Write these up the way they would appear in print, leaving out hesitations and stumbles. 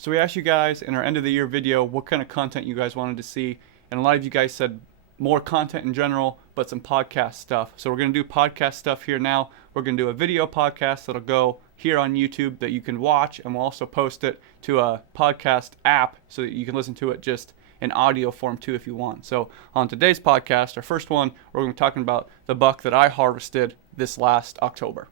So we asked you guys in our end of the year video what kind of content you guys wanted to see, and a lot of you guys said more content in general, but some podcast stuff. So we're going to do podcast stuff here now. We're going to do a video podcast that'll go here on YouTube that you can watch, and we'll also post it to a podcast app so that you can listen to it just in audio form too if you want. So on today's podcast, our first one, we're going to be talking about the buck that I harvested this last October.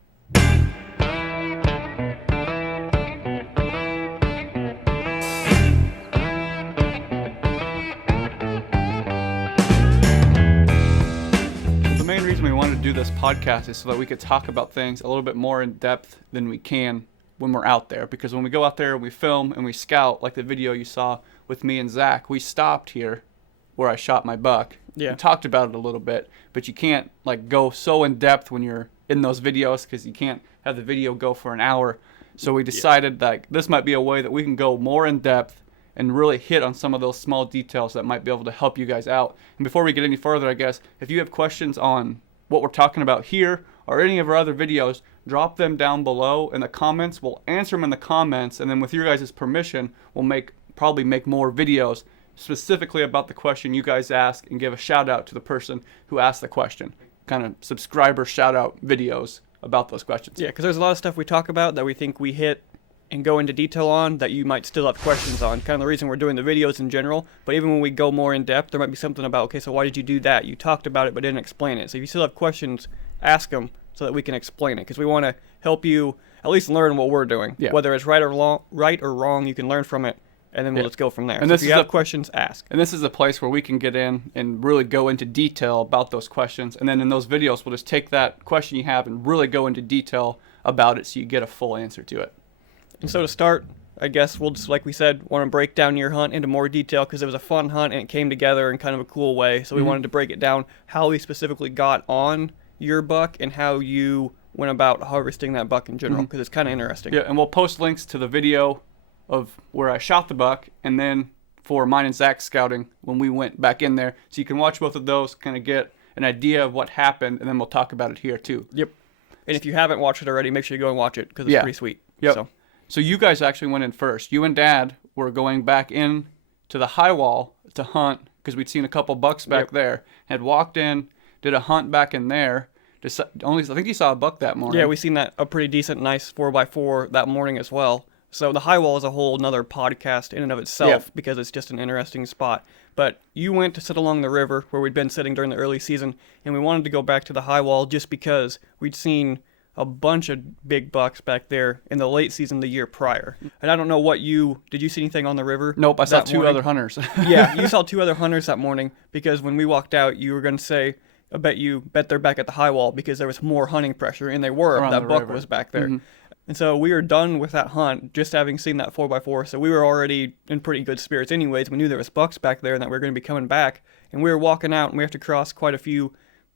We wanted to do this podcast is so that we could talk about things a little bit more in depth than we can when we're out there, because when we go out there and we film and we scout, like the video you saw with me and Zach, we stopped here where I shot my buck. We talked about it a little bit, but you can't like go so in depth when you're in those videos because you can't have the video go for an hour. So we decided that this might be a way that we can go more in depth and really hit on some of those small details that might be able to help you guys out. And before we get any further, I guess, if you have questions on what we're talking about here or any of our other videos, drop them down below in the comments. We'll answer them in the comments, and then with your guys' permission, we'll probably make more videos specifically about the question you guys ask and give a shout out to the person who asked the question. Kind of subscriber shout out videos about those questions. Yeah, because there's a lot of stuff we talk about that we think we hit and go into detail on that you might still have questions on. Kind of the reason we're doing the videos in general, but even when we go more in depth, there might be something about, okay, so why did you do that? You talked about it but didn't explain it. So if you still have questions, ask them so that we can explain it, because we want to help you at least learn what we're doing. Yeah. Whether it's right or wrong, you can learn from it, and then we'll just go from there. And so if you have questions, ask. And this is a place where we can get in and really go into detail about those questions, and then in those videos, we'll just take that question you have and really go into detail about it so you get a full answer to it. And so to start, I guess we'll just, like we said, want to break down your hunt into more detail because it was a fun hunt and it came together in kind of a cool way. So we wanted to break it down how we specifically got on your buck and how you went about harvesting that buck in general, because it's kind of interesting. Yeah, and we'll post links to the video of where I shot the buck and then for mine and Zach's scouting when we went back in there. So you can watch both of those, kind of get an idea of what happened, and then we'll talk about it here too. Yep. And if you haven't watched it already, make sure you go and watch it because it's pretty sweet. Yep. So you guys actually went in first. You and Dad were going back in to the high wall to hunt because we'd seen a couple bucks back there. Had walked in, did a hunt back in there. I think you saw a buck that morning. Yeah, we seen a pretty decent, nice 4x4 that morning as well. So the high wall is a whole nother podcast in and of itself because it's just an interesting spot. But you went to sit along the river where we'd been sitting during the early season, and we wanted to go back to the high wall just because we'd seen a bunch of big bucks back there in the late season the year prior. And I don't know did you see anything on the river? Nope, I saw two other hunters. Yeah, you saw two other hunters that morning because when we walked out, you were going to say, I bet they're back at the high wall because there was more hunting pressure, and they were. That buck was back there. And so we were done with that hunt, just having seen that 4x4, so we were already in pretty good spirits anyways. We knew there was bucks back there and that we were going to be coming back, and we were walking out, and we have to cross quite a few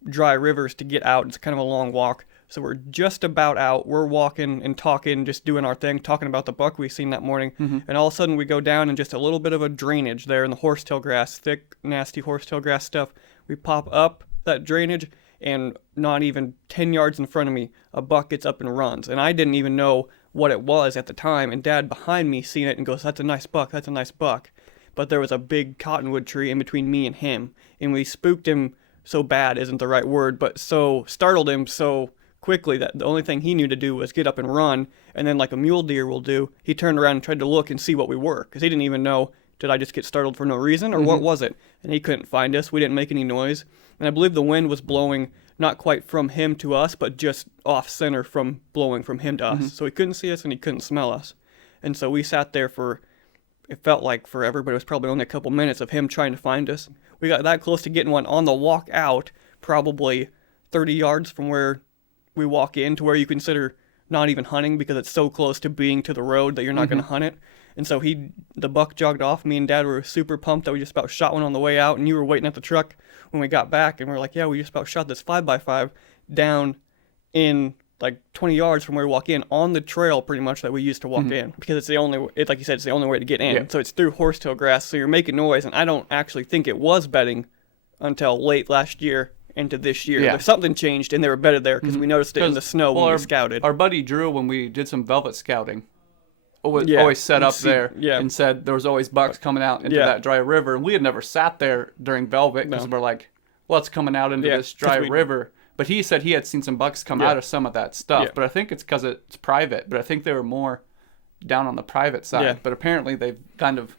dry rivers to get out. It's kind of a long walk. So we're just about out. We're walking and talking, just doing our thing, talking about the buck we seen that morning. And all of a sudden we go down in just a little bit of a drainage there in the horsetail grass, thick, nasty horsetail grass stuff. We pop up that drainage, and not even 10 yards in front of me, a buck gets up and runs. And I didn't even know what it was at the time. And Dad behind me seen it and goes, "That's a nice buck, that's a nice buck." But there was a big cottonwood tree in between me and him. And we spooked him, so bad isn't the right word, but so startled him so quickly that the only thing he knew to do was get up and run. And then like a mule deer will do, he turned around and tried to look and see what we were, because he didn't even know, did I just get startled for no reason or what was it? And he couldn't find us. We didn't make any noise. And I believe the wind was blowing not quite from him to us, but just off center from blowing from him to us. So he couldn't see us and he couldn't smell us. And so we sat there it felt like forever, but it was probably only a couple minutes of him trying to find us. We got that close to getting one on the walk out, probably 30 yards from where we walk in to where you consider not even hunting because it's so close to being to the road that you're not going to hunt it. And so the buck jogged off. Me and Dad were super pumped that we just about shot one on the way out, and you were waiting at the truck when we got back, and we were like, yeah, we just about shot this 5x5 down in like 20 yards from where we walk in on the trail pretty much that we used to walk in, because it's like you said, it's the only way to get in. So it's through horsetail grass, so you're making noise, and I don't actually think it was bedding until late last year into this year. There's something changed, and they were bedded there because we noticed it in the snow when we scouted. Our buddy Drew, when we did some velvet scouting, always set up there Yeah. and said there was always bucks coming out into that dry river. And we had never sat there during velvet because we're like, well, it's coming out into this dry river. But he said he had seen some bucks come out of some of that stuff. But I think it's because it's private. But I think they were more down on the private side. Yeah. But apparently they've kind of,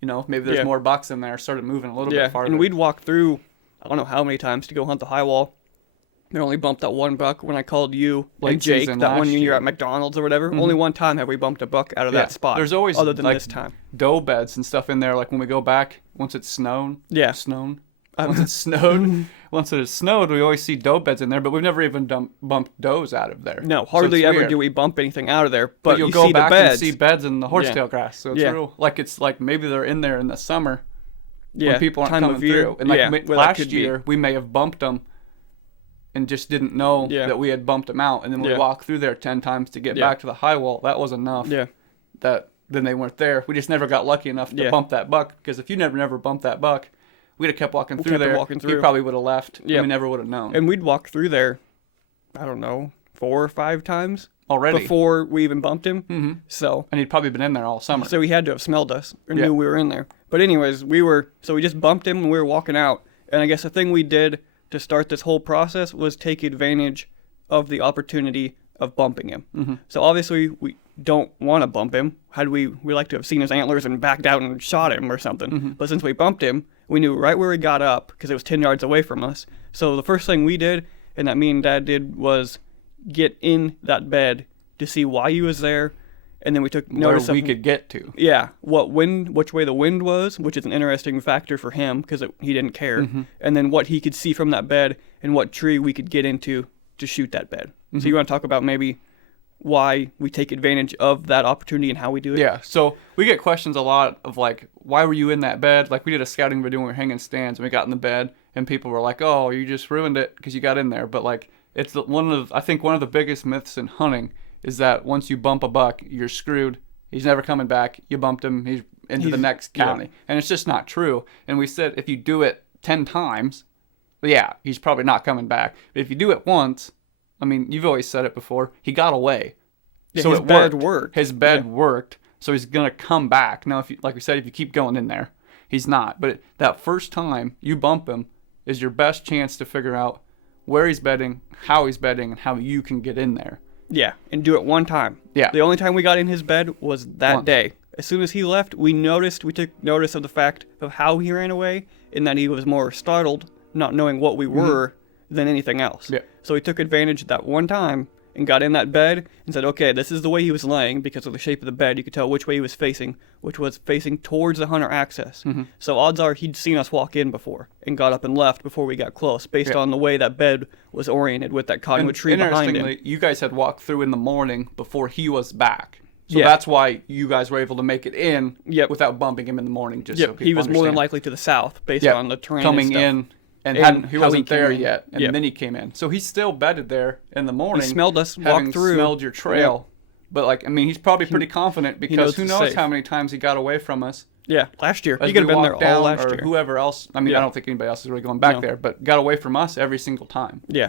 maybe there's more bucks in there, started moving a little bit farther. And we'd walk through, I don't know how many times to go hunt the high wall. We only bumped that one buck when I called you and Jake, that one year at McDonald's or whatever. Only one time have we bumped a buck out of that spot. There's always, other than like, this time. doe beds and stuff in there. Like when we go back, once it's snowed. Yeah. Once it's snowed. Once it has snowed, we always see doe beds in there, but we've never even bumped does out of there. No, hardly ever do we bump anything out of there. But you'll you go see back the beds. and see beds in the horsetail grass. So it's real. Like it's like maybe they're in there in the summer when people aren't coming through. And like last year, we may have bumped them and just didn't know that we had bumped them out. And then we walked through there 10 times to get back to the high wall. That was enough. Yeah. That then they weren't there. We just never got lucky enough to bump that buck. Because if you never bumped that buck, we'd have kept walking through there. He probably would have left. Yeah. We never would have known. And we'd walk through there, I don't know, 4 or 5 times already before we even bumped him. Mm-hmm. So. And he'd probably been in there all summer. So he had to have smelled us or knew we were in there. But anyways, we just bumped him and we were walking out. And I guess the thing we did to start this whole process was take advantage of the opportunity of bumping him. Mm-hmm. So obviously we don't want to bump him. We like to have seen his antlers and backed out and shot him or something. Mm-hmm. But since we bumped him, we knew right where he got up because it was 10 yards away from us. So the first thing we did, and that me and Dad did, was get in that bed to see why he was there. And then we took notice where we could get to. Yeah, which way the wind was, which is an interesting factor for him because he didn't care. Mm-hmm. And then what he could see from that bed and what tree we could get into to shoot that bed. Mm-hmm. So you want to talk about maybe why we take advantage of that opportunity and how we do it? Yeah, so we get questions a lot of like, why were you in that bed? Like we did a scouting video when we were hanging stands and we got in the bed and people were like, oh, you just ruined it because you got in there. But like it's one of the biggest myths in hunting is that once you bump a buck, you're screwed. He's never coming back. You bumped him. He's into the next county. Yeah. And it's just not true. And we said if you do it 10 times, he's probably not coming back. But if you do it once, I mean, you've always said it before, he got away. Yeah, so his bed worked. His bed worked. So he's going to come back. Now, if you, like we said, if you keep going in there, he's not. But that first time you bump him is your best chance to figure out where he's bedding, how he's bedding, and how you can get in there. Yeah, and do it one time. Yeah. The only time we got in his bed was that day. As soon as he left, we took notice of the fact of how he ran away and that he was more startled, not knowing what we were, than anything else. Yeah. So we took advantage of that one time and got in that bed and said, okay, this is the way he was laying because of the shape of the bed. You could tell which way he was facing, which was facing towards the hunter access. Mm-hmm. So odds are he'd seen us walk in before and got up and left before we got close based on the way that bed was oriented with that cottonwood tree behind him. Interestingly, you guys had walked through in the morning before he was back. So that's why you guys were able to make it in without bumping him in the morning. Just so people he was understand. more than likely to the south based on the terrain coming and stuff. And he wasn't there yet, and then he came in. So he's still bedded there in the morning. He smelled us walk through. Smelled your trail. But, like, I mean, he's probably pretty confident because who knows how many times he got away from us. Yeah, last year. He could have been there all last year. Or whoever else. I mean, I don't think anybody else is really going back there, but got away from us every single time. Yeah.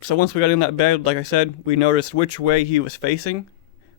So once we got in that bed, like I said, we noticed which way he was facing.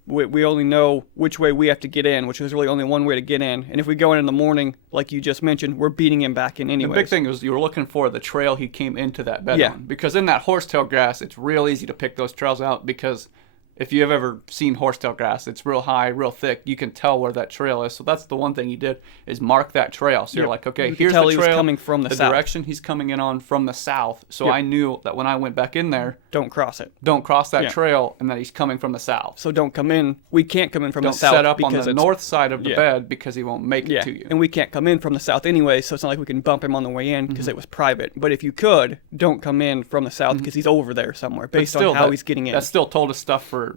We only know which way we have to get in, which is really only one way to get in. And if we go in the morning, like you just mentioned, we're beating him back in anyways. The big thing was you were looking for the trail he came into that bed on. Because in that horsetail grass, it's real easy to pick those trails out because if you have ever seen horsetail grass, it's real high, real thick. You can tell where that trail is. So that's the one thing you did is mark that trail. So you're like, okay, here's the trail. He was coming from the south. Direction he's coming in on from the south. So I knew that when I went back in there, don't cross it. Don't cross that trail, and that he's coming from the south. So don't come in. We can't come in from the south. Don't set up on the north side of the bed because he won't make it to you. And we can't come in from the south anyway, so it's not like we can bump him on the way in because it was private. But if you could, don't come in from the south because he's over there somewhere based on how he's getting in. That still told us stuff for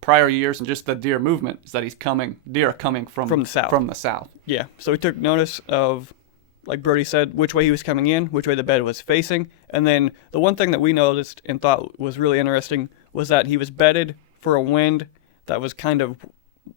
prior years and just the deer movement is that deer are coming from the south. Yeah. So we took notice of, like Brody said, which way he was coming in, which way the bed was facing. And then the one thing that we noticed and thought was really interesting was that he was bedded for a wind that was kind of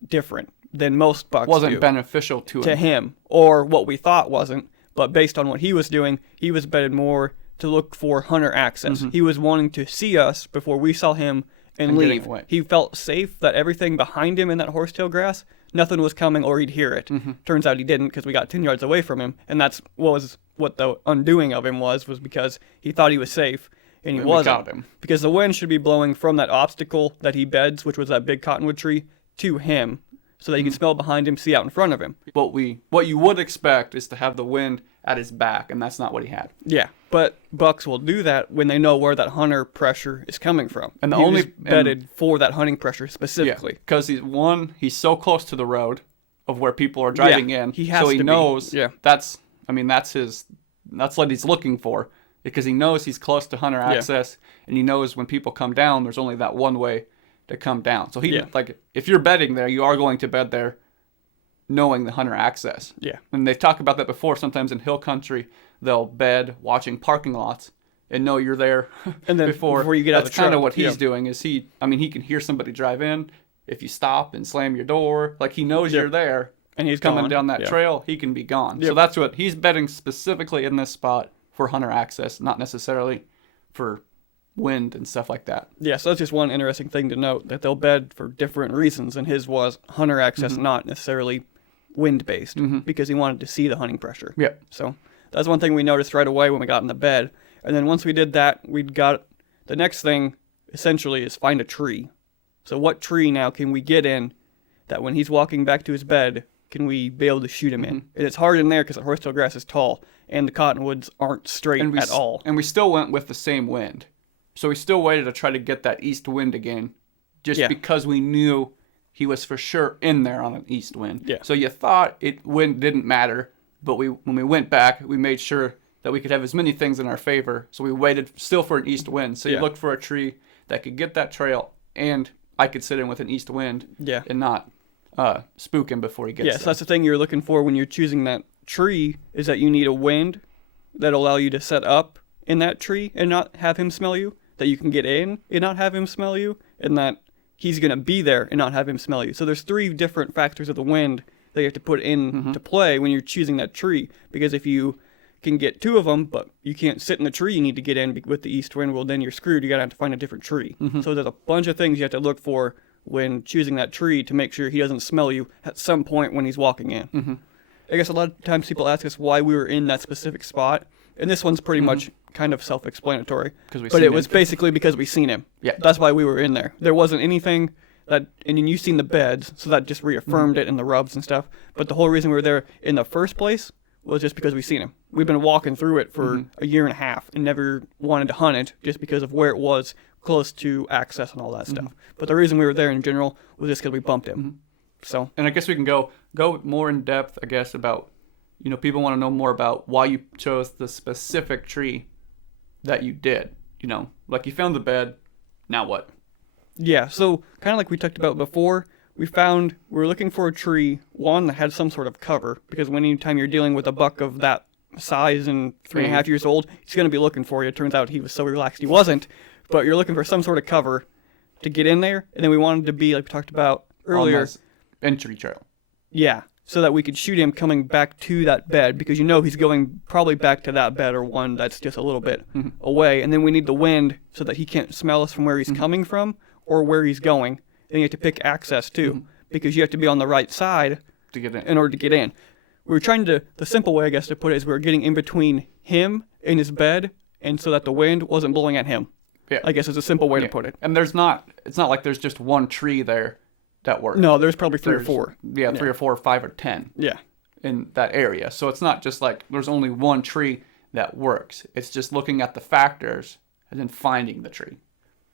different than most bucks wasn't beneficial to him, or what we thought wasn't. But based on what he was doing, he was bedded more to look for hunter access. Mm-hmm. He was wanting to see us before we saw him and leave. He felt safe that everything behind him in that horsetail grass, nothing was coming or he'd hear it. Mm-hmm. Turns out he didn't because we got 10 yards away from him, and that's what the undoing of him was because he thought he was safe, and he wasn't. We got him. Because the wind should be blowing from that obstacle that he beds, which was that big cottonwood tree, to him, so that you can smell behind him, see out in front of him. What you would expect is to have the wind at his back, and that's not what he had. Yeah, but bucks will do that when they know where that hunter pressure is coming from. And he was bedded for that hunting pressure specifically. Because he's so close to the road of where people are driving in, he has so he to knows. Yeah, that's what he's looking for, because he knows he's close to hunter access, and he knows when people come down, there's only that one way to come down. So if you're bedding there, you are going to bed there knowing the hunter access. Yeah. And they've talked about that before. Sometimes in hill country, they'll bed watching parking lots and know you're there and then before you get out of the truck. That's kind of what he's doing. Is he can hear somebody drive in. If you stop and slam your door, like he knows you're there, and he's coming gone. down that trail, he can be gone. So that's what he's bedding specifically in this spot for hunter access, not necessarily for wind and stuff like that. Yeah, so that's just one interesting thing to note, that they'll bed for different reasons, and his was hunter access, not necessarily wind-based, because he wanted to see the hunting pressure. Yeah. So that's one thing we noticed right away when we got in the bed. And then once we did that, the next thing, essentially, is find a tree. So what tree now can we get in that when he's walking back to his bed, can we be able to shoot him in? And it's hard in there because the horsetail grass is tall, and the cottonwoods aren't straight at all. And we still went with the same wind. So we still waited to try to get that east wind again, just because we knew he was for sure in there on an east wind. Yeah. So you thought wind didn't matter, but when we went back, we made sure that we could have as many things in our favor. So we waited still for an east wind. So you looked for a tree that could get that trail, and I could sit in with an east wind and not spook him before he gets there. So that's the thing you're looking for when you're choosing that tree, is that you need a wind that'll allow you to set up in that tree and not have him smell you, that you can get in and not have him smell you, and that he's going to be there and not have him smell you. So there's 3 different factors of the wind that you have to put into play when you're choosing that tree, because if you can get 2 of them, but you can't sit in the tree you need to get in with the east wind, well, then you're screwed. You got to have to find a different tree. So there's a bunch of things you have to look for when choosing that tree to make sure he doesn't smell you at some point when he's walking in. I guess a lot of times people ask us why we were in that specific spot, and this one's pretty much kind of self-explanatory. But it was basically because we seen him. Yeah. That's why we were in there. There wasn't anything and then you've seen the beds, so that just reaffirmed it and the rubs and stuff. But the whole reason we were there in the first place was just because we seen him. We've been walking through it for a year and a half and never wanted to hunt it just because of where it was close to access and all that stuff. But the reason we were there in general was just because we bumped him. So, and I guess we can go more in depth, I guess, about, people want to know more about why you chose the specific tree that you did. Like you found the bed, now what? Yeah, so kind of like we talked about before, we were looking for a tree, one that had some sort of cover, because anytime you're dealing with a buck of that size and 3.5 years old, he's going to be looking for you. It turns out he was so relaxed he wasn't, but you're looking for some sort of cover to get in there, and then we wanted to be, like we talked about earlier, entry trail. Yeah, so that we could shoot him coming back to that bed, because he's going probably back to that bed or one that's just a little bit away, and then we need the wind so that he can't smell us from where he's coming from or where he's going. And you have to pick access too, because you have to be on the right side to get in order to get in. We were trying the simple way, I guess, to put it is we were getting in between him and his bed, and so that the wind wasn't blowing at him. Yeah. I guess is a simple way to put it. And it's not like there's just one tree there that works. No, there's probably 3 or 4. Yeah, 3 or 4 or 5 or 10. Yeah. In that area. So it's not just like there's only one tree that works. It's just looking at the factors and then finding the tree.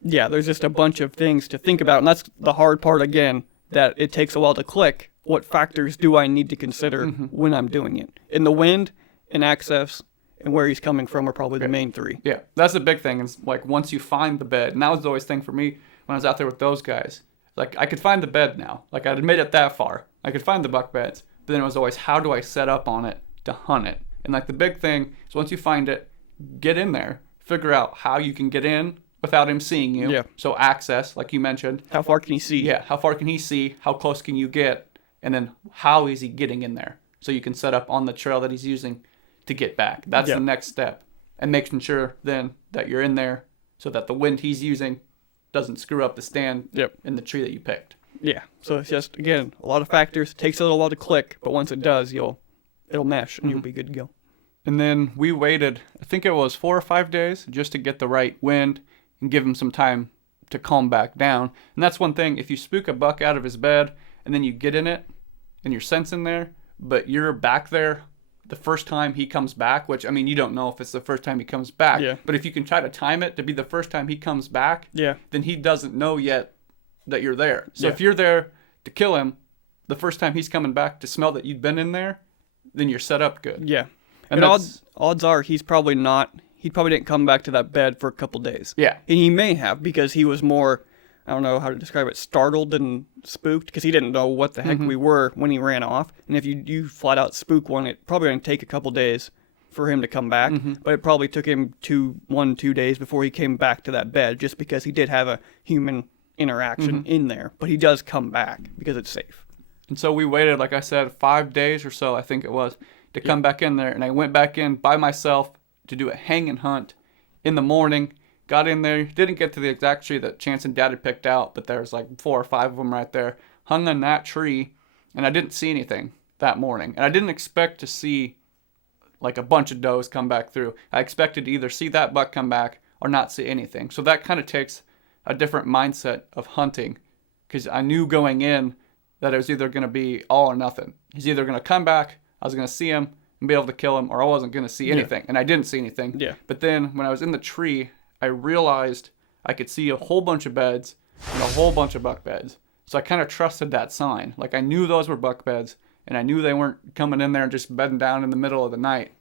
Yeah, there's just a bunch of things to think about, and that's the hard part again, that it takes a while to click. What factors do I need to consider when I'm doing it? And the wind and access and where he's coming from are probably the main 3. Yeah, that's the big thing. Is like once you find the bed, and that was always the thing for me when I was out there with those guys. Like I could find the bed now. Like I'd made it that far. I could find the buck beds, but then it was always how do I set up on it to hunt it? And like the big thing is once you find it, get in there, figure out how you can get in without him seeing you. Yeah. So access, like you mentioned. How far can he see? Yeah, how far can he see? How close can you get? And then how is he getting in there? So you can set up on the trail that he's using to get back. That's the next step. And making sure then that you're in there so that the wind he's using doesn't screw up the stand in the tree that you picked. Yeah. So it's just, again, a lot of factors. It takes a little while to click, but once it does, it'll mesh and you'll be good to go. And then we waited, I think it was 4 or 5 days, just to get the right wind and give him some time to calm back down. And that's one thing, if you spook a buck out of his bed and then you get in it and you're sensing there, but you're back there the first time he comes back, which, I mean, you don't know if it's the first time he comes back, but if you can try to time it to be the first time he comes back, then he doesn't know yet that you're there. So if you're there to kill him the first time he's coming back to smell that you've been in there, then you're set up good. Yeah. And odds are he probably didn't come back to that bed for a couple days. Yeah. And he may have, because he was more, I don't know how to describe it, startled and spooked, because he didn't know what the heck we were when he ran off. And if you flat out spook one, it probably going to take a couple days for him to come back. But it probably took him 2 days before he came back to that bed, just because he did have a human interaction in there. But he does come back because it's safe. And so we waited, like I said, 5 days or so, I think it was, to come back in there. And I went back in by myself to do a hanging hunt in the morning. Got in there, didn't get to the exact tree that Chance and Dad had picked out, but there's like 4 or 5 of them right there. Hung on that tree, and I didn't see anything that morning. And I didn't expect to see like a bunch of does come back through. I expected to either see that buck come back or not see anything. So that kind of takes a different mindset of hunting, because I knew going in that it was either going to be all or nothing. He's either going to come back, I was going to see him and be able to kill him, or I wasn't going to see anything. And I didn't see anything. But then when I was in the tree, I realized I could see a whole bunch of beds and a whole bunch of buck beds. So I kind of trusted that sign. Like, I knew those were buck beds, and I knew they weren't coming in there and just bedding down in the middle of the night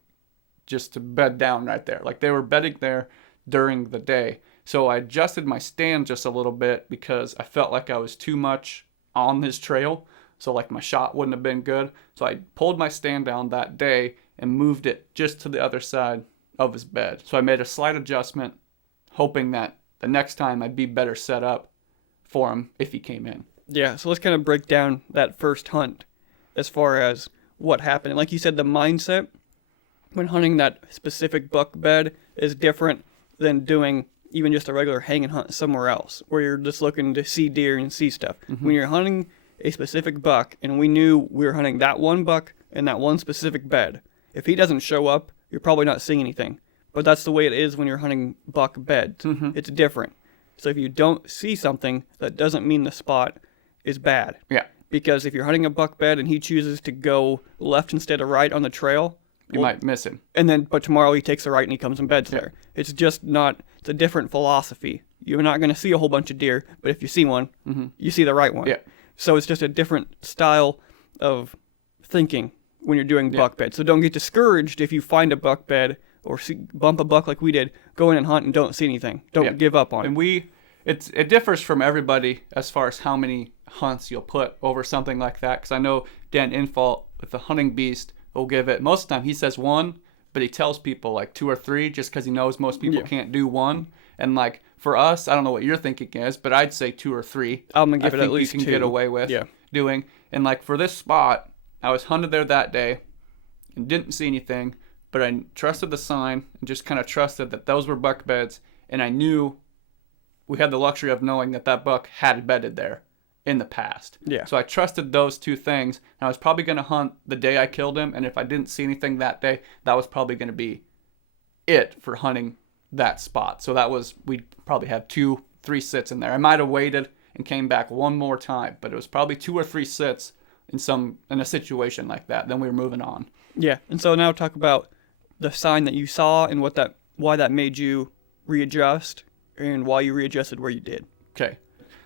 just to bed down right there. Like, they were bedding there during the day. So I adjusted my stand just a little bit because I felt like I was too much on this trail. So like my shot wouldn't have been good. So I pulled my stand down that day and moved it just to the other side of his bed. So I made a slight adjustment, hoping that the next time I'd be better set up for him if he came in. Yeah, so let's kind of break down that first hunt as far as what happened. Like you said, the mindset when hunting that specific buck bed is different than doing even just a regular hanging hunt somewhere else, where you're just looking to see deer and see stuff. When you're hunting a specific buck, and we knew we were hunting that one buck in that one specific bed, if he doesn't show up, you're probably not seeing anything. But that's the way it is when you're hunting buck beds. It's different. So if you don't see something, that doesn't mean the spot is bad. Yeah. Because if you're hunting a buck bed and he chooses to go left instead of right on the trail, you might miss him. But tomorrow he takes the right and he comes and beds there. It's just not, it's a different philosophy. You're not going to see a whole bunch of deer, but if you see one, you see the right one. Yeah. So it's just a different style of thinking when you're doing buck bed. So don't get discouraged if you find a buck bed or bump a buck like we did, go in and hunt and don't see anything. Don't give up on it. And it differs from everybody as far as how many hunts you'll put over something like that. Because I know Dan Infalt with the hunting beast will give it, most of the time he says 1, but he tells people like 2 or 3 just because he knows most people can't do 1. And like for us, I don't know what your thinking is, but I'd say 2 or 3. I'm going to give it at least 2. You can get away with doing. And like for this spot, I was hunted there that day and didn't see anything, but I trusted the sign and just kind of trusted that those were buck beds. And I knew we had the luxury of knowing that that buck had bedded there in the past. Yeah. So I trusted those 2 things. And I was probably going to hunt the day I killed him. And if I didn't see anything that day, that was probably going to be it for hunting that spot. So we'd probably have 2-3 sits in there. I might have waited and came back one more time, but it was probably 2 or 3 sits in a situation like that. Then we were moving on. Yeah. And so now talk about the sign that you saw and why that made you readjust and why you readjusted where you did. Okay.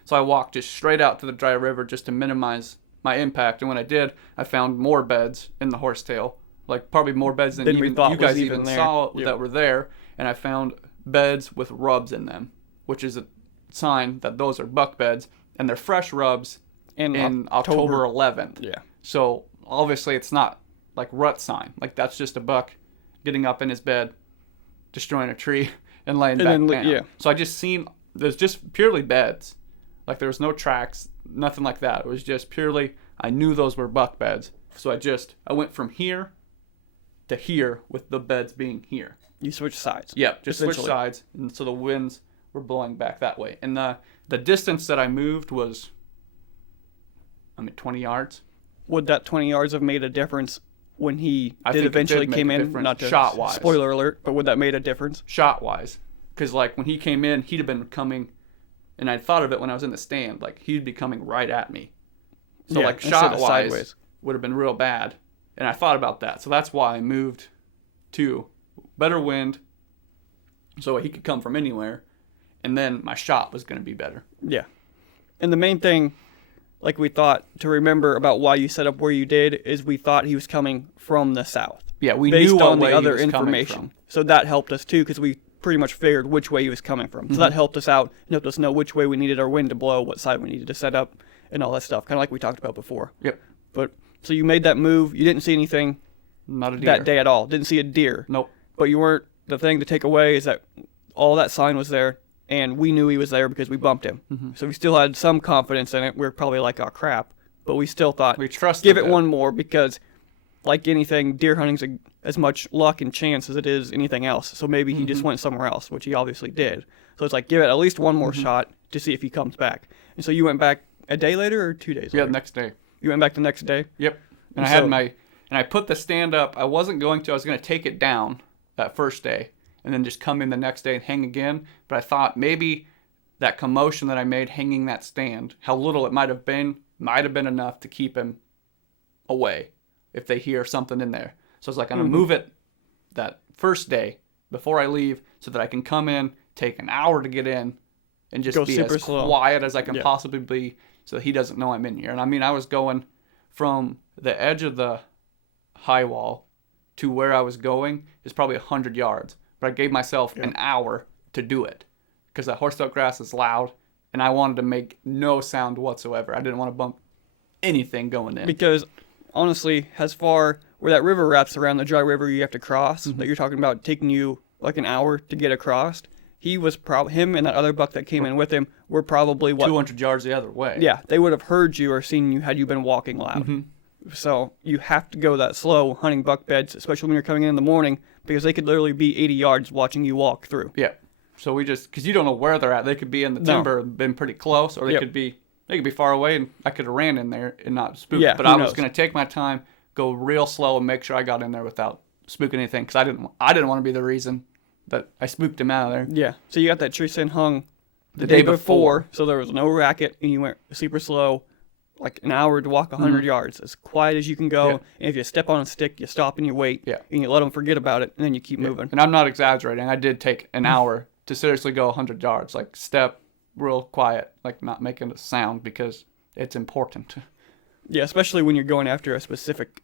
So I walked just straight out to the dry river just to minimize my impact. And when I did, I found more beds in the horsetail, like probably more beds than even you guys even saw that were there. And I found beds with rubs in them, which is a sign that those are buck beds, and they're fresh rubs in October 11th. Yeah. So obviously it's not like rut sign. Like that's just a buck getting up in his bed, destroying a tree, and laying back down. Yeah. So I just seen there's just purely beds. Like there was no tracks, nothing like that. It was just purely, I knew those were buck beds. So I went from here to here with the beds being here. You switched sides. Yeah, just switched sides. And so the winds were blowing back that way. And the distance that I moved was, 20 yards. Would that 20 yards have made a difference when he did eventually came in? Not to shot-wise. Spoiler alert, but would that made a difference? Shot-wise. Because, like, when he came in, he'd have been coming, and I thought of it when I was in the stand, like, he'd be coming right at me. So, like, shot-wise would have been real bad. And I thought about that. So that's why I moved to better wind so he could come from anywhere. And then my shot was going to be better. Yeah. And the main thing, like we thought to remember about why you set up where you did, is we thought he was coming from the south. Yeah, we based knew what on way the other he was information. coming from. So that helped us too, because we pretty much figured which way he was coming from. So that helped us out and helped us know which way we needed our wind to blow, what side we needed to set up, and all that stuff, kind of like we talked about before. Yep. But so you made that move. You didn't see anything Not a deer. that day at all. Didn't see a deer. Nope. But you weren't. The thing to take away is that all that sign was there, and we knew he was there because we bumped him. So we still had some confidence in it. We were probably like, oh crap, but we still thought We trusted give it that. one more, because like anything, deer hunting's as much luck and chance as it is anything else. So maybe he just went somewhere else, which he obviously did. So it's like, give it at least one more shot to see if he comes back. And so you went back a day later or 2 days Yeah, later? the next day. You went back the next day? Yep. And I So- had I put the stand up. I was going to take it down that first day and then just come in the next day and hang again. But I thought maybe that commotion that I made hanging that stand, how little it might have been enough to keep him away if they hear something in there. So I was like, I'm going to move it that first day before I leave so that I can come in, take an hour to get in, and just Go be super as slow. quiet as I can possibly be so that he doesn't know I'm in here. And I was going from the edge of the high wall to where I was going is probably 100 yards. But I gave myself an hour to do it because that horsetail grass is loud, and I wanted to make no sound whatsoever. I didn't want to bump anything going in. Because honestly, as far where that river wraps around the dry river you have to cross, that you're talking about taking you like an hour to get across, him and that other buck that came in with him were probably 200 yards the other way. Yeah, they would have heard you or seen you had you been walking loud. So you have to go that slow hunting buck beds, especially when you're coming in the morning, because they could literally be 80 yards watching you walk through. Yeah. So because you don't know where they're at. They could be in the timber and been pretty close, or they could be far away, and I could have ran in there and not spooked. Yeah, but I was going to take my time, go real slow, and make sure I got in there without spooking anything, because I didn't want to be the reason that I spooked him out of there. Yeah. So you got that tree stand hung the day before, so there was no racket, and you went super slow, like an hour to walk 100 yards, as quiet as you can go. Yeah. And if you step on a stick, you stop and you wait, and you let them forget about it, and then you keep moving. And I'm not exaggerating. I did take an hour to seriously go 100 yards, like step real quiet, like not making a sound, because it's important. Yeah, especially when you're going after a specific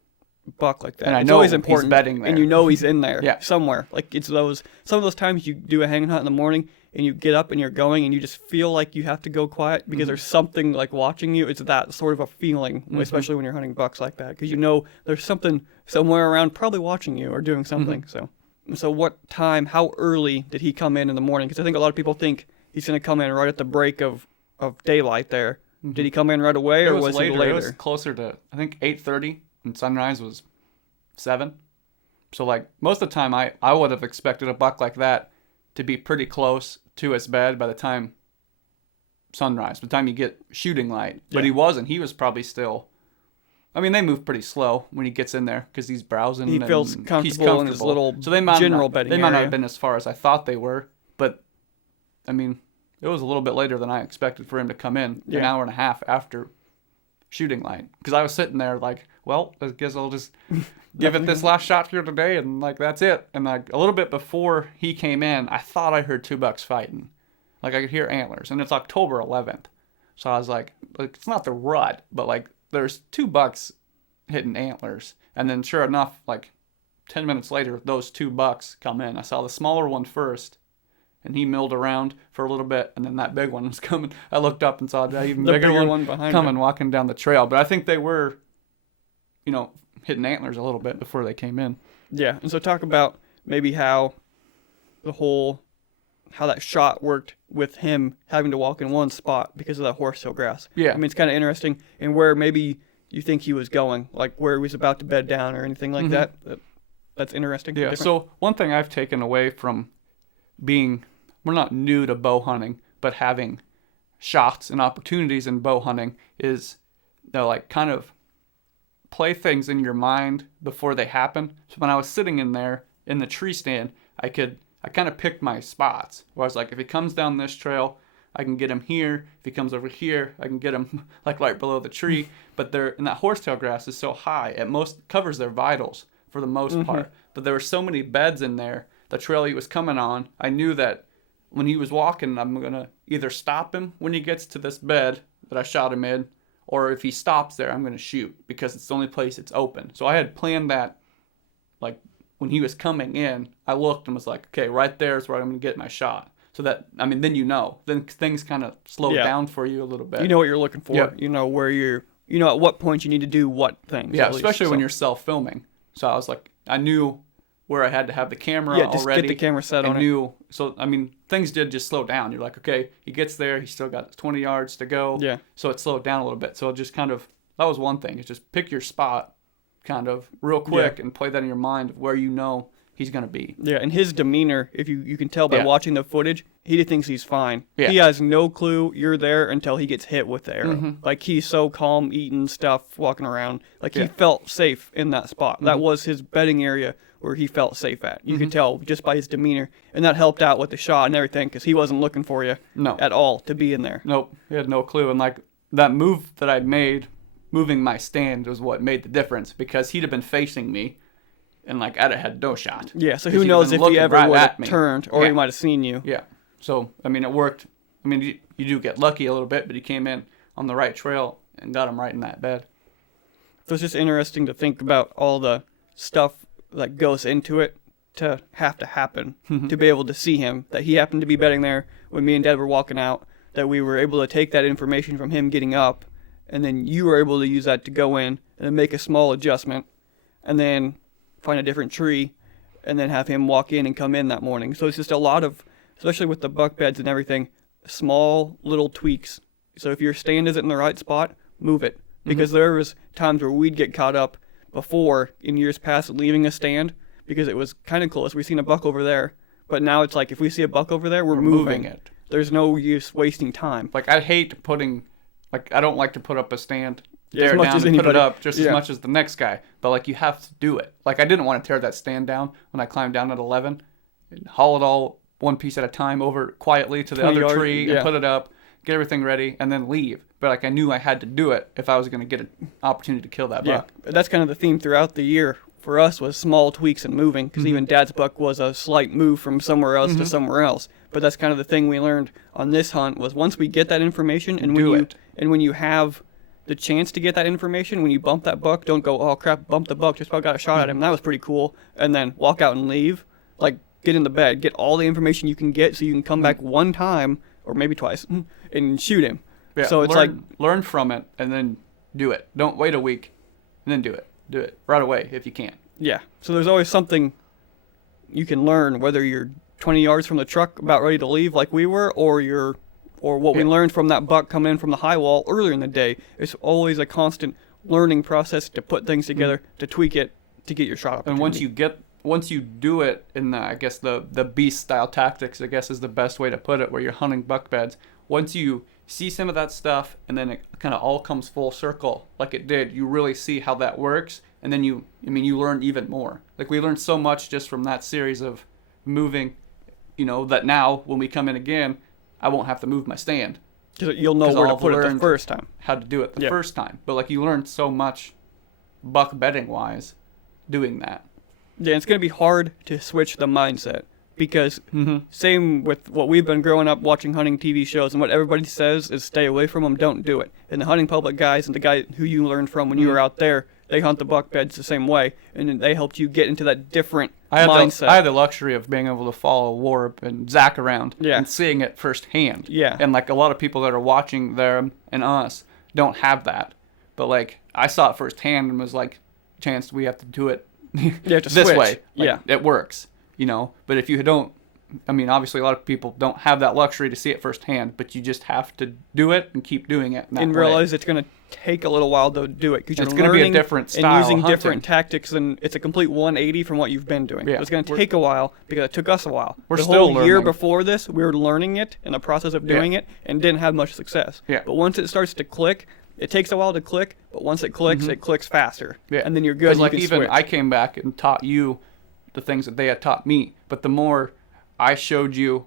buck like that. And I It's know always he's important, bedding there. and you know he's in there Yeah. somewhere. Like it's some of those times you do a hanging hunt in the morning and you get up and you're going and you just feel like you have to go quiet because there's something like watching you. It's that sort of a feeling, especially when you're hunting bucks like that, because you know there's something somewhere around probably watching you or doing something. So what time, how early did he come in the morning? Because I think a lot of people think he's going to come in right at the break of daylight there. Did he come in right away, or was he later? It was closer to, I think, 8:30, and sunrise was 7. So, like, most of the time, I would have expected a buck like that to be pretty close to his bed by the time sunrise, by the time you get shooting light. But he wasn't. He was probably still... I mean, they move pretty slow when he gets in there because he's browsing. He feels comfortable in his little general bedding They might not area. have been as far as I thought they were, but, I mean, it was a little bit later than I expected for him to come in, an hour and a half after shooting light. Because I was sitting there like, well, I guess I'll just give it this last shot here today, and, like, that's it. And, like, a little bit before he came in, I thought I heard 2 bucks fighting. Like, I could hear antlers, and it's October 11th. So I was like, it's not the rut, but, like, there's 2 bucks hitting antlers. And then sure enough, like 10 minutes later, those 2 bucks come in. I saw the smaller one first, and he milled around for a little bit, and then that big one was coming. I looked up and saw that even bigger one behind coming, walking down the trail. But I think they were, hitting antlers a little bit before they came in. Yeah, and so talk about maybe how that shot worked with him having to walk in one spot because of that horsetail grass. Yeah. I mean, it's kind of interesting, and where maybe you think he was going, like where he was about to bed down or anything like that. That's interesting. Yeah, so one thing I've taken away from we're not new to bow hunting, but having shots and opportunities in bow hunting is they're like kind of play things in your mind before they happen. So when I was sitting in there in the tree stand, I kind of picked my spots where I was like, if he comes down this trail, I can get him here. If he comes over here, I can get him like right below the tree. But and that horsetail grass is so high, it most covers their vitals for the most part. But there were so many beds in there. The trail he was coming on, I knew that when he was walking, I'm gonna either stop him when he gets to this bed that I shot him in, or if he stops there, I'm gonna shoot because it's the only place it's open. So I had planned that, like when he was coming in, I looked and was like, okay, right there is where I'm gonna get my shot. So that, I mean, then then things kind of slow down for you a little bit. You know what you're looking for. You know where you know at what point you need to do what things. Yeah, especially when you're self-filming. So I was like, I knew where I had to have the camera already. Yeah, just get the camera set on it. So, I mean, things did just slow down. You're like, okay, he gets there, he's still got 20 yards to go. Yeah. So it slowed down a little bit. So it just kind of, that was one thing. Is just pick your spot kind of real quick and play that in your mind of where you know he's going to be. Yeah, and his demeanor, if you can tell by watching the footage, he thinks he's fine. Yeah. He has no clue you're there until he gets hit with the arrow. Like, he's so calm, eating stuff, walking around. Like, he felt safe in that spot. That was his bedding area where he felt safe at. You could tell just by his demeanor. And that helped out with the shot and everything because he wasn't looking for you at all to be in there. Nope, he had no clue. And, like, that move that I made, moving my stand, was what made the difference because he'd have been facing me. And, like, I'd have had no shot. Yeah, so who knows if he ever would have turned or he might have seen you. Yeah. So, I mean, it worked. I mean, you do get lucky a little bit, but he came in on the right trail and got him right in that bed. So it's just interesting to think about all the stuff that goes into it to have to happen to be able to see him, that he happened to be bedding there when me and Dad were walking out, that we were able to take that information from him getting up, and then you were able to use that to go in and then make a small adjustment, and then find a different tree, and then have him walk in and come in that morning. So it's just a lot of, especially with the buck beds and everything, small little tweaks. So if your stand isn't in the right spot, move it. Because there was times where we'd get caught up before in years past leaving a stand because it was kind of close. We've seen a buck over there, but now it's like if we see a buck over there, we're moving it. There's no use wasting time. Like, I hate I don't like to put up a stand, tear it down and put it up just as much as the next guy. But, like, you have to do it. Like, I didn't want to tear that stand down when I climbed down at 11 and haul it all one piece at a time over quietly to the other tree and put it up, get everything ready, and then leave. But, like, I knew I had to do it if I was going to get an opportunity to kill that buck. That's kind of the theme throughout the year for us was small tweaks and moving, because even Dad's buck was a slight move from somewhere else to somewhere else. But that's kind of the thing we learned on this hunt was once we get that information and when you have the chance to get that information, when you bump that buck, don't go, oh crap, bump the buck, just about got a shot at him. That was pretty cool. And then walk out and leave. Like, get in the bed, get all the information you can get so you can come back one time, or maybe twice, and shoot him. Yeah, so it's learn from it and then do it. Don't wait a week and then do it. Do it right away if you can. Yeah. So there's always something you can learn, whether you're 20 yards from the truck about ready to leave like we were, or what we learned from that buck coming in from the high wall earlier in the day. It's always a constant learning process to put things together, to tweak it, to get your shot opportunity. And once you do it in the beast style tactics, I guess is the best way to put it, where you're hunting buck beds, once you see some of that stuff and then it kind of all comes full circle like it did, you really see how that works, and then you learn even more. Like, we learned so much just from that series of moving, that now when we come in again, I won't have to move my stand. Because you'll know where to put it the first time. How to do it the first time. But, like, you learned so much buck bedding wise doing that. Yeah, it's going to be hard to switch the mindset because same with what we've been growing up watching hunting TV shows, and what everybody says is stay away from them, don't do it. And the hunting public guys and the guy who you learned from when you were out there, they hunt the buck beds the same way, and they helped you get into that different mindset. I had the luxury of being able to follow Warp and Zach around and seeing it firsthand. Yeah. And, like, a lot of people that are watching them and us don't have that. But, like, I saw it firsthand and was like, Chance, we have to do it this switch. way. Like, it works, But if you don't, obviously a lot of people don't have that luxury to see it firsthand, but you just have to do it and keep doing it. And realize it's going to take a little while to do it because you're It's going to be a different style and using of hunting. different tactics, and it's a complete 180 from what you've been doing. Yeah. So it's going to take a while because it took us a while. We're the still whole year learning. before this, we were learning it in the process of doing it and didn't have much success. Yeah. But once it starts to click, it takes a while to click, but once it clicks faster. Yeah. And then you're good. Because like you can even switch. I came back and taught you the things that they had taught me, but the more I showed you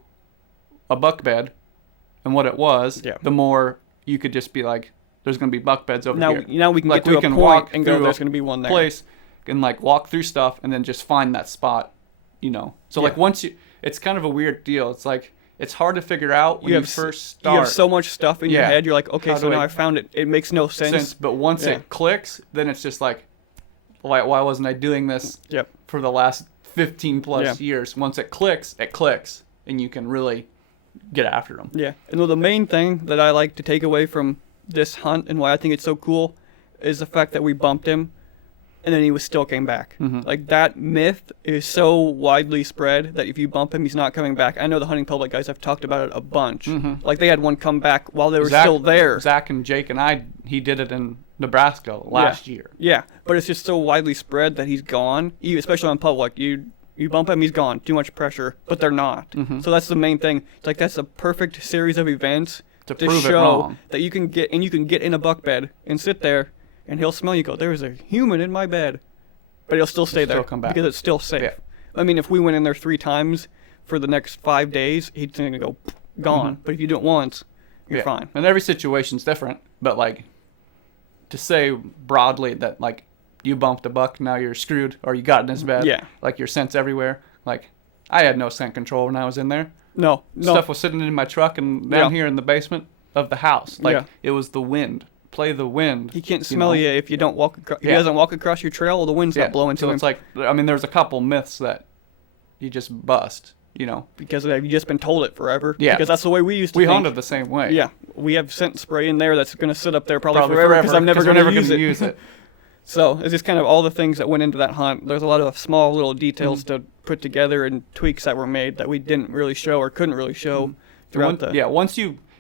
a buck bed and what it was, the more you could just be like, there's going to be buck beds over here. Now we can like get to we a can point walk and go, through there's a going to be one there. place and like walk through stuff and then just find that spot, you know. So like once you, it's kind of a weird deal. It's like, it's hard to figure out when you first start. You have so much stuff in your head. You're like, okay, so now I found it. It makes no sense. But once it clicks, then it's just like, why wasn't I doing this for the last 15 plus years? Once it clicks, and you can really get after them. Yeah. And the main thing that I like to take away from this hunt and why I think it's so cool is the fact that we bumped him and then he still came back. Like that myth is so widely spread that if you bump him, he's not coming back. I know the hunting public guys have talked about it a bunch. Like they had one come back while they were still there. Zach and Jake and he did it in Nebraska last year. Yeah, but it's just so widely spread that he's gone, especially on public. You bump him, he's gone. Too much pressure, but they're not. So that's the main thing. It's like that's a perfect series of events to prove show it wrong. that you can get in a buck bed and sit there, and he'll smell you. Go, there's a human in my bed, but he'll still stay there come back. because it's still safe. Yeah. I mean, if we went in there 3 times for the next 5 days, he's gonna go gone. But if you do it once, you're fine. And every situation's different, but like to say broadly that like you bumped a buck, now you're screwed, or you got in his bed. Like your scent's everywhere. Like I had no scent control when I was in there. No. Stuff was sitting in my truck and down here in the basement of the house. Like it was the wind. Play the wind. He can't smell you if you don't walk across. If he doesn't walk across your trail, the wind's not blowing to him. So it's like, I mean, there's a couple myths that you just bust, you know. Because you've just been told it forever. Yeah. Because that's the way we used to We think. hunted the same way. Yeah. We have scent spray in there that's going to sit up there probably forever because I'm never going to use it. So it's just kind of all the things that went into that hunt. There's a lot of small little details to put together and tweaks that were made that we didn't really show or couldn't really show throughout the... Yeah,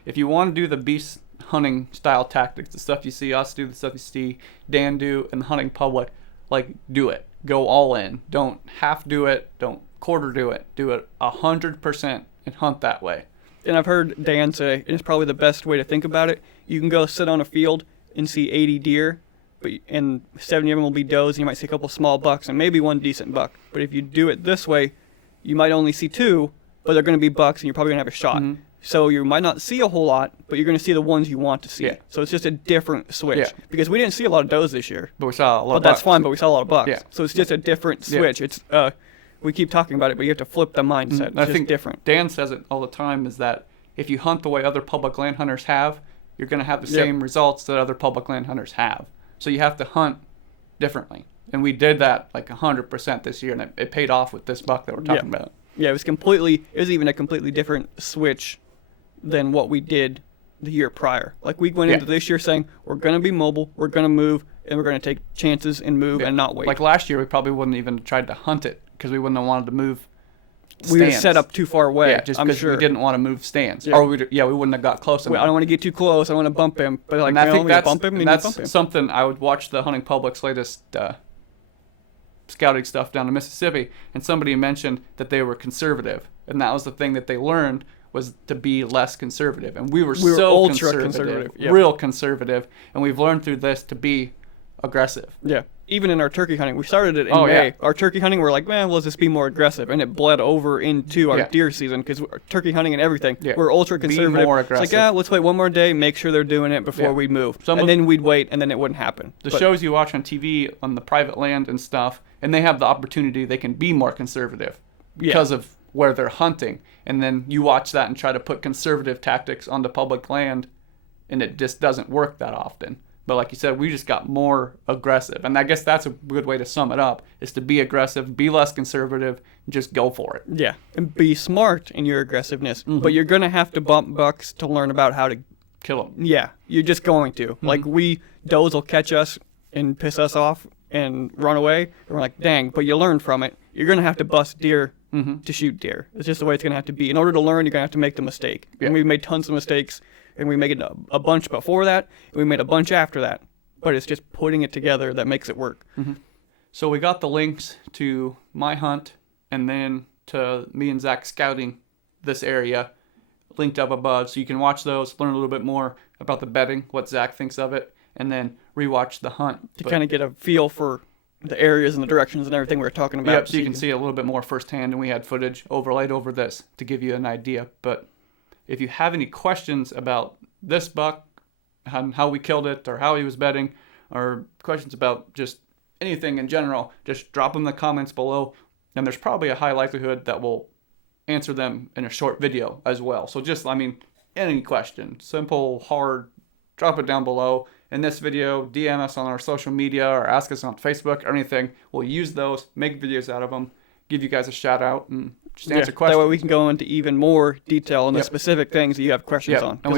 if you want to do the beast hunting style tactics, the stuff you see us do, the stuff you see Dan do, and the hunting public, like, do it. Go all in. Don't half do it. Don't quarter do it. Do it 100% and hunt that way. And I've heard Dan say, and it's probably the best way to think about it, you can go sit on a field and see 80 deer, and 70 of them will be does, and you might see a couple small bucks and maybe one decent buck. But if you do it this way, you might only see 2, but they're going to be bucks, and you're probably going to have a shot. So you might not see a whole lot, but you're going to see the ones you want to see. So it's just a different switch. Because we didn't see a lot of does this year. But we saw a lot of bucks. But that's fine, but we saw a lot of bucks. Yeah. So it's just a different switch. It's we keep talking about it, but you have to flip the mindset. It's I think different. Dan says it all the time, is that if you hunt the way other public land hunters have, you're going to have the same results that other public land hunters have. So you have to hunt differently. And we did that like 100% this year, and it paid off with this buck that we're talking about. Yeah, it was even a completely different switch than what we did the year prior. Like we went into this year saying, we're going to be mobile, we're going to move, and we're going to take chances and move and not wait. Like last year, we probably wouldn't even tried to hunt it because we wouldn't have wanted to move stands. We were set up too far away. Yeah, just because we didn't want to move stands. Or we wouldn't have got close enough. I don't want to get too close. I want to bump him. But like, I think bump him, that's something I would watch the hunting public's latest scouting stuff down in Mississippi, and somebody mentioned that they were conservative, and that was the thing that they learned was to be less conservative. And we were so ultra conservative. Real conservative, and we've learned through this to be aggressive. Yeah. Even in our turkey hunting, we started it in May. Yeah. Our turkey hunting, we're like, man, let's just be more aggressive. And it bled over into our deer season because turkey hunting and everything, we're ultra conservative. Be more aggressive. It's like, let's wait one more day, make sure they're doing it before we move. And then we'd wait, and then it wouldn't happen. The shows you watch on TV on the private land and stuff, and they have the opportunity, they can be more conservative because of where they're hunting. And then you watch that and try to put conservative tactics onto public land, and it just doesn't work that often. But like you said, we just got more aggressive. And I guess that's a good way to sum it up, is to be aggressive, be less conservative, and just go for it. Yeah, and be smart in your aggressiveness. But you're going to have to bump bucks to learn about how to kill them. Yeah, you're just going to. Like does will catch us and piss us off and run away. And we're like, dang, but you learn from it. You're going to have to bust deer to shoot deer. It's just the way it's going to have to be. In order to learn, you're going to have to make the mistake. And we've made tons of mistakes. and we made a bunch before that, and we made a bunch after that. But it's just putting it together that makes it work. Mm-hmm. So we got the links to my hunt and then to me and Zach scouting this area linked up above. So you can watch those, learn a little bit more about the bedding, what Zach thinks of it, and then rewatch the hunt. To kind of get a feel for the areas and the directions and everything we were talking about. Yep, so you can see a little bit more firsthand, and we had footage overlaid over this to give you an idea. But if you have any questions about this buck, how we killed it, or how he was bedding, or questions about just anything in general, just drop them in the comments below, and there's probably a high likelihood that we'll answer them in a short video as well. So just, any question, simple, hard, drop it down below. In this video, DM us on our social media or ask us on Facebook or anything. We'll use those, make videos out of them, give you guys a shout out, and just answer questions. That way we can go into even more detail on the specific things that you have questions on. And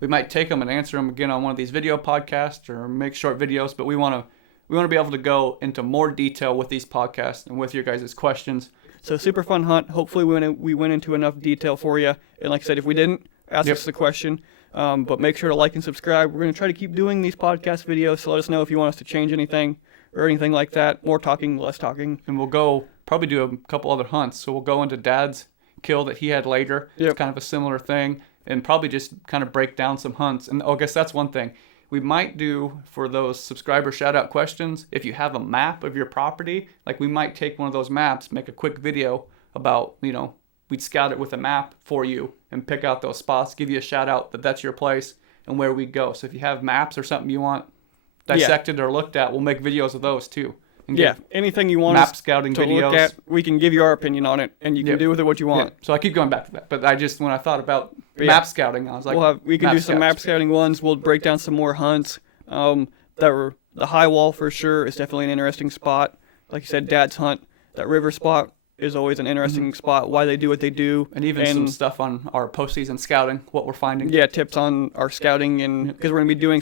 we might take them and answer them again on one of these video podcasts or make short videos, but we want to be able to go into more detail with these podcasts and with your guys' questions. So super fun hunt. Hopefully we went into enough detail for you. And like I said, if we didn't, ask us the question. But make sure to like and subscribe. We're going to try to keep doing these podcast videos, so let us know if you want us to change anything or anything like that. More talking, less talking. And we'll probably do a couple other hunts. So we'll go into Dad's kill that he had later. Yep. It's kind of a similar thing. And probably just kind of break down some hunts. And I guess that's one thing. We might do for those subscriber shout out questions, if you have a map of your property, we might take one of those maps, make a quick video about, we'd scout it with a map for you and pick out those spots, give you a shout out that that's your place and where we go. So if you have maps or something you want dissected or looked at, we'll make videos of those too. And anything you want map scouting to videos. Look at, we can give you our opinion on it, and you can do with it what you want. Yeah. So I keep going back to that, but when I thought about map scouting, I was like, we can do some map scouting ones. We'll break down some more hunts. The high wall for sure is definitely an interesting spot. Like you said, Dad's hunt, that river spot is always an interesting spot, why they do what they do. And even some stuff on our postseason scouting, what we're finding. Yeah, tips on our scouting, and because we're going to be doing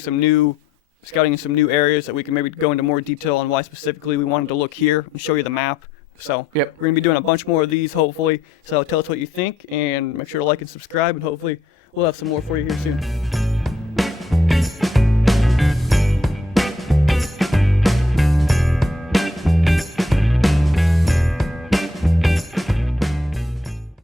scouting in some new areas that we can maybe go into more detail on why specifically we wanted to look here and show you the map. So we're going to be doing a bunch more of these, hopefully. So tell us what you think, and make sure to like and subscribe, and hopefully we'll have some more for you here soon.